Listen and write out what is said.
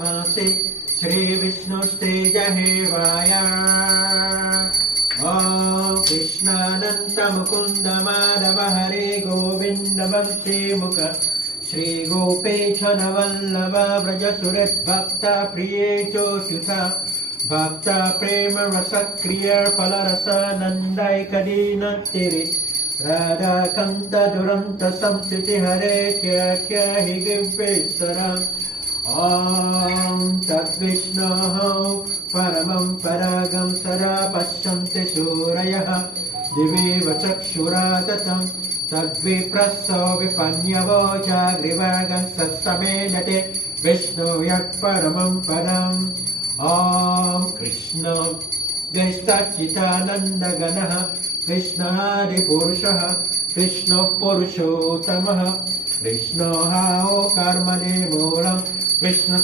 मासे श्रीविष्णुस्तेज हेवाय। ॐ कृष्णानन्त मुकुन्द माधव हरे गोविन्द वंशीमुख श्रीगोपेश नवल्लभ व्रज सुहृद्भक्त प्रियेचोच्युत भक्त प्रेम रसक्रिय फलरस नन्दैकदीन तिरि राधाकान्त दुरन्त संस्थिति हरे च हि गिव्येश्वर। ॐ तद्विष्णोः परमं परागं सदा पश्यन्ति सूरयः दिवेव चक्षुराततं तद्विप्रस्सो विपन्यवो जाग्रीवागं सत्समेधते विष्णु यत्परमं पदम्। ॐ कृष्ण सच्चिदानन्दघनः कृष्णादिपुरुषः कृष्णः पुरुषोत्तमः कृष्णो कर्मणे मूलं कृष्ण